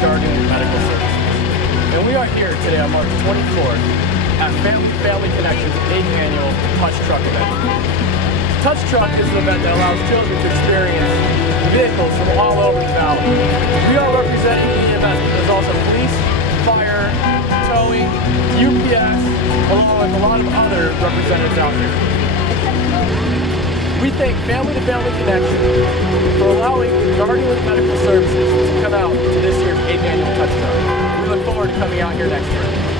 Guardian Medical Services. And we are here today on March 24th at Family Connections' 8th annual Touch Truck event. Touch Truck is an event that allows children to experience vehicles from all over the valley. We are representing the event. There's also police, fire, towing, UPS, along with a lot of other representatives out here. We thank Family to Family Connection for allowing Guardian Medical Services to come out to this year's 8th annual Touch Truck. We look forward to coming out here next year.